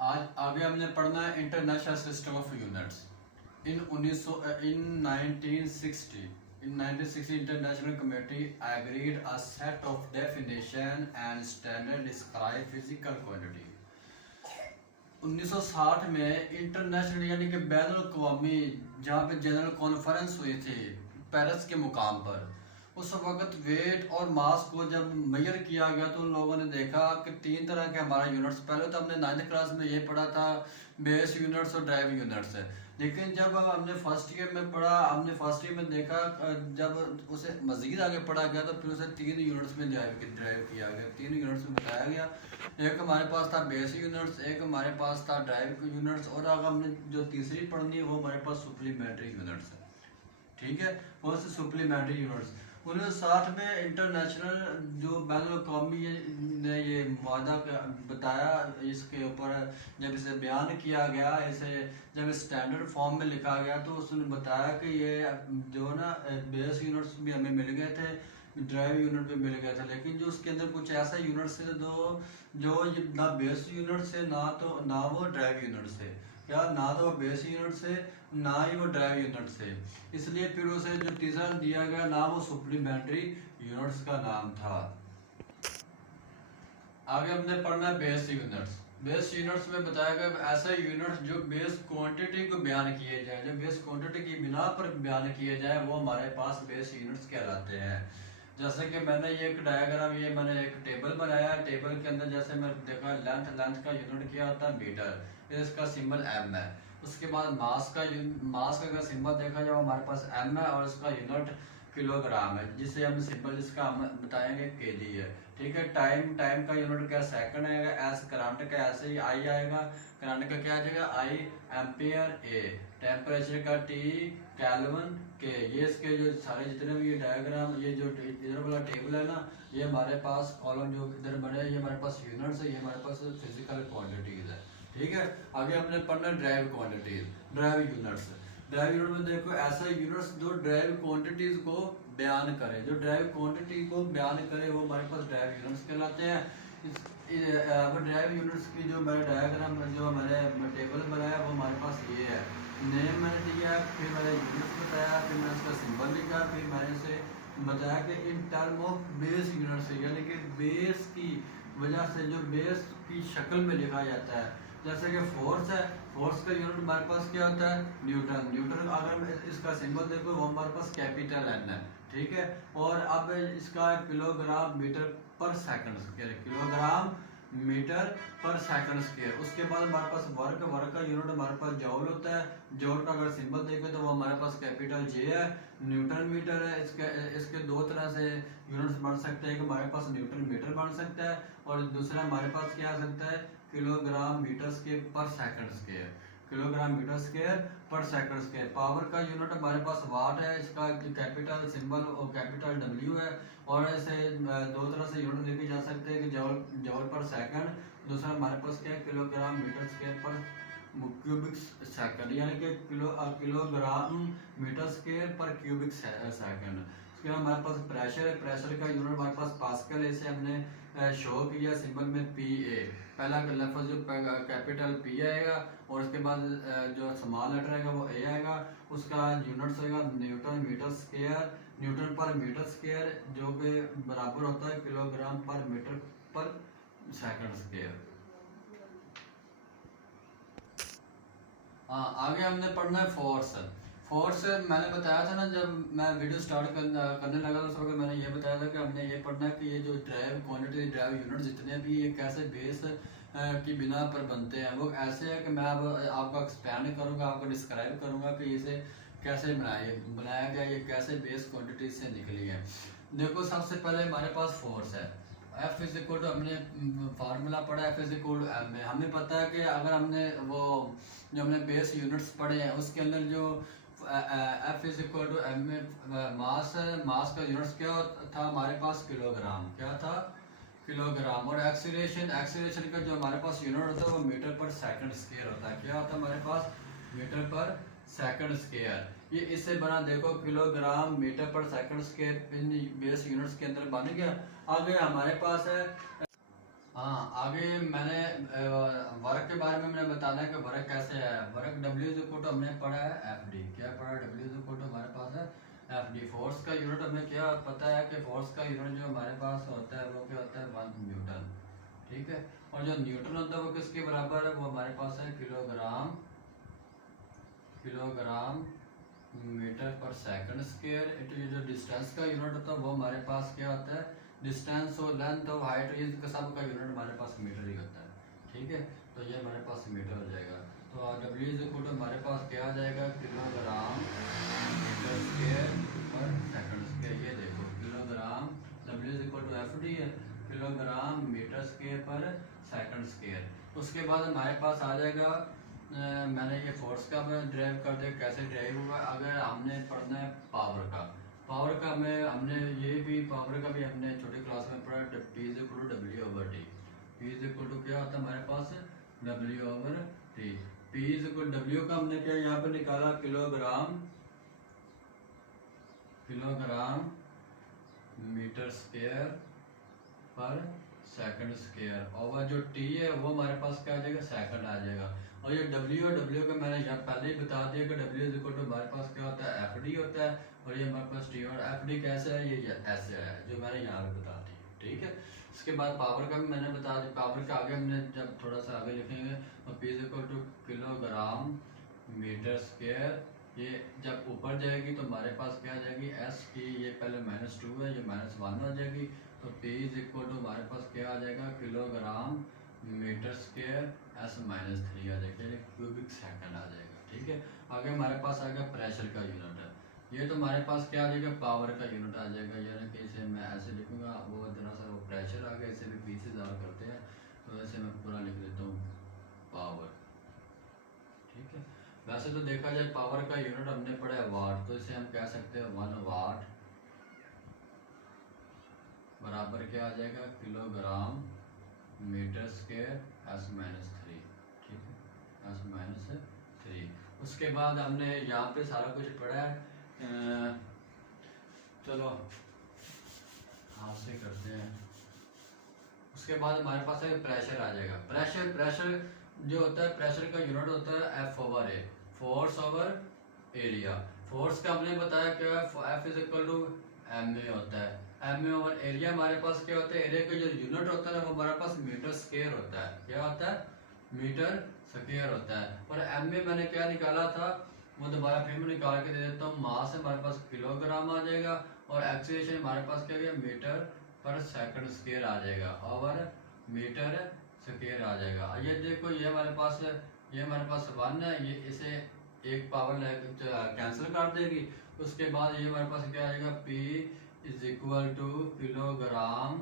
आज आगे हमने पढ़ना है international system of units. In 1960 international committee agreed a set of definition and standard describe physical quantity. 1960 में इंटरनेशनल यानी कि बैनुल अक़वामी जहाँ पे जनरल कॉन्फ्रेंस हुई थी पेरिस के मुकाम पर, उस वक्त वेट और मास को जब मेजर किया गया तो उन लोगों ने देखा कि तीन तरह के हमारे यूनिट्स, पहले तो हमने 9th क्लास में ये पढ़ा था बेस यूनिट्स और ड्राइव यूनिट्स है, लेकिन जब हमने फर्स्ट ईयर में पढ़ा, हमने फर्स्ट ईयर में देखा, जब उसे मज़ीद आगे पढ़ा गया तो फिर उसे 3 यूनिट्स में ड्राइव किया गया, 3 यूनिट्स में बताया गया। एक हमारे पास था बेस यूनिट्स, एक हमारे पास था ड्राइव यूनिट्स, और अगर हमने जो तीसरी पढ़नी है वो हमारे पास सुप्लीमेंट्री यूनिट्स है। ठीक है, वो से सुप्लीमेंट्री यूनिट्स 1960 में इंटरनेशनल जो बैनुल अक़वामी ने ये मादा बताया, इसके ऊपर जब इसे बयान किया गया, इसे जब स्टैंडर्ड फॉर्म में लिखा गया तो उसने बताया कि ये जो ना बेस यूनिट्स भी हमें मिल गए थे, ड्राइव यूनिट भी मिल गया था, लेकिन जो उसके अंदर कुछ ऐसा यूनिट्स थे जो ये ना बेस यूनिट से ना वो ड्राइव यूनिट से, या ना तो वो बेस यूनिट से ना ही वो ड्राइव यूनिट से, इसलिए फिर उसे जो तीसरा दिया गया नाम वो सुप्लीमेंट्री यूनिट्स का नाम था। आगे हमने पढ़ना बेस यूनिट्स। बेस यूनिट्स में बताया गया ऐसे यूनिट्स जो बेस क्वांटिटी को बयान किए जाए, जो बेस क्वांटिटी की बिना पर बयान किए जाए वो हमारे पास बेस यूनिट्स कहलाते हैं। जैसे कि मैंने ये एक डायग्राम, ये मैंने एक टेबल बनाया, टेबल के अंदर जैसे मैं देखा लेंथ का यूनिट क्या होता है मीटर, इसका सिंबल एम है। उसके बाद मास का सिंबल देखा जाए हमारे पास एम है और इसका यूनिट किलोग्राम है, जिसे हम सिंबल जिसका हम बताएंगे केजी है। ठीक है, टाइम का यूनिट क्या सेकंड आएगा, एस करंट का ऐसे ही आई आएगा, करंट का क्या आ जाएगा आई, एम्पियर ए, टेम्परेचर का टी, केल्विन के। ये इसके जो सारे जितने भी ये डायग्राम, ये जो इधर वाला टेबल है ना, ये हमारे पास कॉलम जो इधर बने ये हमारे पास यूनिट्स है, ये हमारे पास फिजिकल क्वांटिटीज है। ठीक है, आगे हमने पढ़ना drive quantities, drive units. Drive unit में देखो ऐसा यूनिट्स जो ड्राइव क्वांटिटीज को बयान करे, जो ड्राइव क्वांटिटी को बयान करे वो हमारे पास ड्राइव यूनिट्स कहलाते हैं। ड्राइव यूनिट्स की जो मैंने डायग्राम जो मैंने टेबल बनाया वो हमारे पास ये है, नेम मैंने दिया, फिर मैंने यूनिट्स बताया, फिर मैंने इसका सिंबल लिखा, फिर मैंने इसे बताया कि in term of base units, यानी कि बेस की वजह से जो बेस की शक्ल में लिखा जाता है। जैसे कि फोर्स है, फोर्स का यूनिट हमारे पास क्या होता है न्यूटन, अगर इसका सिंबल देखो वो हमारे पास कैपिटल एन है। ठीक है, और अब इसका kilogram metre per second square, kilogram metre per second square. उसके बाद हमारे पास वर्क का यूनिट हमारे पास जॉल होता है, जॉल का अगर सिंबल देखें तो वो हमारे पास कैपिटल जे है। न्यूटन मीटर है, इसके दो तरह से यूनिट्स बन सकते हैं, एक हमारे पास न्यूटन मीटर बन सकता है और दूसरा हमारे पास क्या आ सकता है kilogram metre square per second square, kilogram metre square per second square. Power का यूनिट हमारे पास वाट है, इसका कैपिटल सिंबल और कैपिटल डब्ल्यू है, और ऐसे दो तरह से यूनिट लिखे जा सकते हैं कि जॉल पर सेकंड, दूसरा हमारे पास क्या है किलोग्राम मीटर स्क्वायर पर क्यूबिक सेकंड, यानी कि किलोग्राम मीटर स्क्वायर पर क्यूबिक सेकंड। उसके बाद हमारे पास प्रेशर है, प्रेशर का यूनिट हमारे पास पास्कल है, इसे हमने शो किया सिंबल में पी ए, पहला लफ्ज जो कैपिटल पी आएगा और उसके बाद जो स्मॉल लेटर आएगा वो ए आएगा, उसका यूनिट्स होगा न्यूटन मीटर स्क्वायर, न्यूटन पर मीटर स्क्वायर, जो कि बराबर होता है kilogram per metre per second square. हाँ, आगे हमने पढ़ना है फोर्स। फोर्स मैंने बताया था ना जब मैं वीडियो स्टार्ट करने लगा तो उस वक्त मैंने ये बताया था कि हमने ये पढ़ना है कि ये जो ड्राइव क्वांटिटी, ड्राइव यूनिट जितने भी ये कैसे बेस की बिना पर बनते हैं, वो ऐसे है कि मैं अब आपको एक्सप्लेन करूँगा, आपको डिस्क्राइब करूँगा कि इसे कैसे बनाया गया, ये कैसे बेस क्वांटिटी से निकली है। देखो सबसे पहले हमारे पास फोर्स है, एफ इज इक्वल टू, हमने फार्मूला पढ़ा F is equal to M में। हमें पता है कि अगर हमने वो जो हमने बेस यूनिट्स पढ़े हैं उसके अंदर जो F is equal to M में मास है, मास का यूनिट्स क्या था हमारे पास किलोग्राम, क्या था किलोग्राम, और एक्सीलरेशन का जो हमारे पास यूनिट होता है वो मीटर पर सेकंड स्क्वायर होता है, क्या होता है हमारे पास मीटर पर सेकंड स्क्वायर। ये इससे बना देखो kilogram metre per second square इन बेस यूनिट्स के अंदर बन गया। आगे हमारे पास है हाँ, आगे मैंने वर्क के बारे में मैंने बताना है कि वर्क कैसे है। Work W is equal to हमने पढ़ा है एफ डी, क्या पढ़ा है, डब्ल्यू इज इक्वल टू हमारे पास है एफ डी। फोर्स का यूनिट हमें क्या पता है कि फोर्स का यूनिट जो हमारे पास होता है वो क्या होता है, 1 न्यूटन, ठीक है। और जो न्यूटन होता है वो किसके बराबर है, वो हमारे पास है kilogram metre per second square into ये जो डिस्टेंस का यूनिट होता है वो हमारे पास क्या होता है, डिस्टेंस और लेंथ और हाइट ये सब का यूनिट हमारे पास मीटर ही होता है, ठीक है। तो ये हमारे पास मीटर हो जाएगा। तो डब्ल्यू इज इक्वल टू हमारे पास क्या आ जाएगा, kilogram metre square per second square. ये देखो kilogram, W is equal to F D है, kilogram metre square per second square. उसके बाद हमारे पास आ जाएगा मैंने ये फोर्स का मैं ड्राइव कर दे कैसे ड्राइव हुआ। अगर हमने पढ़ना है पावर का में हमने ये भी पावर का भी हमने छोटी क्लास में पढ़ा, P is equal to W over T. P is equal to क्या होता है हमारे पास, W over T. P is equal W का हमने क्या यहाँ पे निकाला, kilogram metre square per second square over जो टी है वो हमारे पास क्या आ जाएगा, सेकंड आ जाएगा। और ये डब्ल्यू का मैंने यहाँ पहले ही बता दिया कि डब्ल्यू इज इक्वल टू हमारे पास क्या होता है, एफ डी होता है। और ये हमारे पास टी, और एफ डी कैसे है, ये ऐसे है जो मैंने यहाँ पे बता दी, ठीक है। उसके बाद पावर का भी मैंने बता दिया, पावर का आगे हमने जब थोड़ा सा आगे लिखेंगे तो P is equal to kilogram metre square. ये जब ऊपर जाएगी तो हमारे पास क्या आ जाएगी, एस की ये पहले -2 है, ये -1 हो जाएगी। तो P इज इक्वल टू हमारे पास क्या आ जाएगा, किलोग्राम मीटर स्क्वायर एस -3 आ जाएगा, यानी क्यूबिक सेकंड आ जाएगा, ठीक है। आगे हमारे पास आएगा प्रेशर का यूनिट है। ये तो हमारे पास क्या आ जाएगा, पावर का यूनिट आ जाएगा, यानी कि इसे मैं ऐसे लिखूंगा, वो जरा सा वो प्रेशर आ गया, इसे भी P से ज़्यादा करते हैं तो ऐसे मैं पूरा लिख देता हूँ पावर, ठीक है। वैसे तो देखा जाए पावर का यूनिट हमने पढ़ा है वाट, तो इसे हम कह सकते हैं 1 वाट बराबर क्या आ जाएगा, किलोग्राम मीटर स्क्वायर एस -3, ठीक है, एस -3। उसके बाद हमने यहाँ पे सारा कुछ पढ़ा है। चलो हाथ से करते हैं। उसके बाद हमारे पास है प्रेशर आ जाएगा। प्रेशर जो होता है, प्रेशर का यूनिट होता है F over A, force over area. Force का हमने बताया क्या, F is equal to M A होता है, एम ए ओवर एरिया। हमारे पास क्या होता है, एरिया का जो यूनिट होता है वो हमारे पास मीटर स्क्वायर होता है, क्या होता है, मीटर स्क्वायर होता है। और एम ए मैंने क्या निकाला था, वो दोबारा फिर मैं निकाल के दे देता हूँ। मास हमारे पास किलोग्राम आ जाएगा, और एक्सीलरेशन हमारे पास क्या गया, मीटर पर सेकंड स्क्वायर आ जाएगा, ओवर मीटर स्क्वायर आ जाएगा। ये देखो ये हमारे पास 1 है, ये इसे एक पावर कैंसिल कर देगी। उसके बाद ये हमारे पास क्या आ जाएगा, P is equal to kilogram.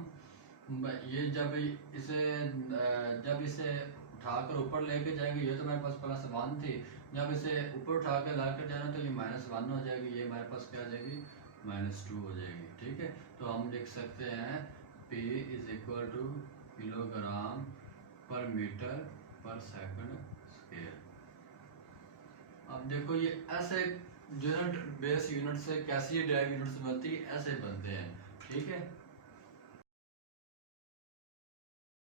ये जब इसे उठाकर ऊपर लेके जाएंगे, ये तो हमारे पास +1 थी, जब इसे ऊपर उठा कर ला कर जाना तो ये -1 हो जाएगी, ये हमारे पास क्या आ जाएगी, -2 हो जाएगी, ठीक है। तो हम लिख सकते हैं P is equal to kilogram per metre per second square. अब देखो ये ऐसे यूनिट बेस यूनिट से कैसी ड्राइव यूनिट्स बनती है, ऐसे बनते हैं, ठीक है।